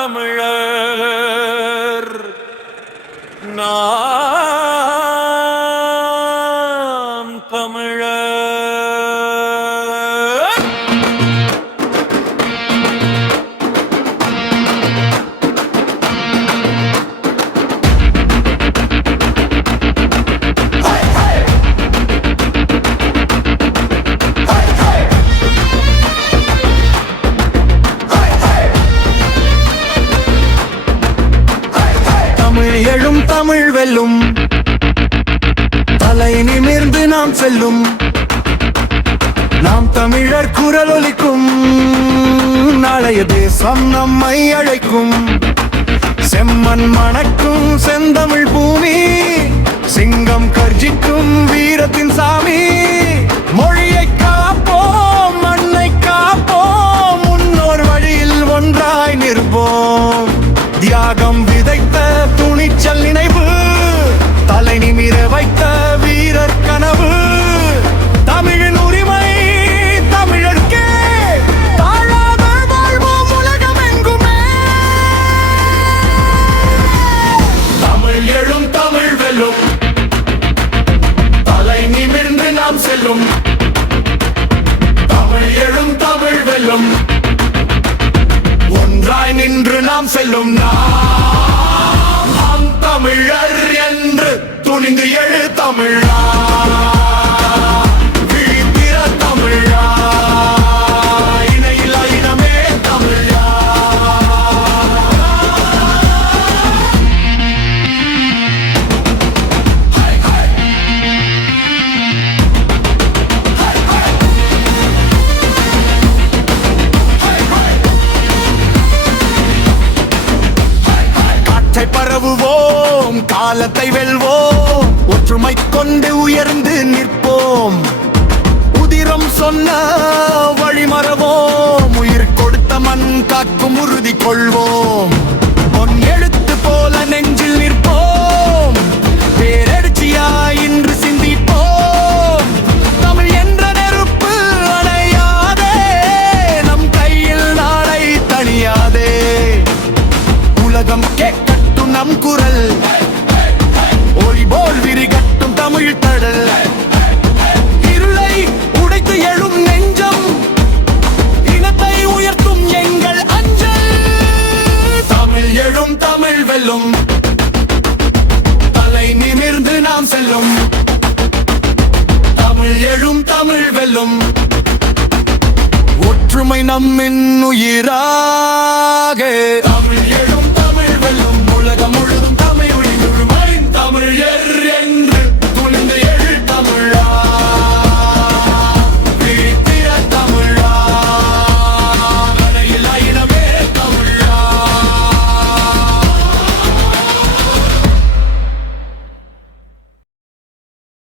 தமிழர் நாம் தமிழர். எழும் தமிழ் வெல்லும், தலை நிமிர்ந்து நாம் செல்லும். நாம் தமிழர் குரல் ஒலிக்கும், நாளைய தேசம் நம்மை அழைக்கும். செம்மண் மணக்கும் செந்தமிழ் பூமி, சிங்கம் கர்ஜிக்கும் வீரத்தின் சாமி. மொழியை காப்போம், மண்ணை காப்போம், முன்னோர் வழியில் ஒன்றாய் நிற்போம். தியாகம் விதைத்த துணிச்சல் நினைவு, தலை நிமிர வைத்த வீரர் கனவு. தமிழின் உரிமை தமிழர்க்கே, தாழாத வாழ்வோம் உலகம் எங்குமே. தமிழ் எழும் தமிழ் வெல்லும், தலை நிமிர்ந்து நாம் செல்லும். தமிழ் எழும் தமிழ் வெல்லும், ஒன்றாய் நின்று நாம் செல்லும். நாம் தமிழர் என்று துணிந்து எழு தமிழா, விழித்திர தமிழா, இணையில்லா இனமே தமிழா. பரவுவோம், காலத்தை வெல்வோம், ஒற்றுமை கொண்டு உயர்ந்து நிற்போம். உதிரம் சொன்ன வழிமறவோம், உயிர் கொடுத்த மண் காக்கும் உறுதி கொள்வோம். பொன் எழுத்து போல நெஞ்சில் நிற்போம், பேரெடுச்சியா இன்று சிந்திப்போம். தமிழ் என்ற நெருப்பு அணையாதே, நம் கையில் நாளை தணியாதே. உலகம் கேட்க நம் குரல் ஒளி போல் விரிகட்டும் தமிழ் தடல். இருளை உடைத்து எழும் நெஞ்சம், இனத்தை உயர்த்தும் எங்கள் அஞ்சல். தமிழ் எழும் தமிழ் வெல்லும், தலை நிமிர்ந்து நாம் செல்லும். தமிழ் எழும் தமிழ் வெல்லும், ஒற்றுமை நம்மின் உயிராக. தமிழ் எழும்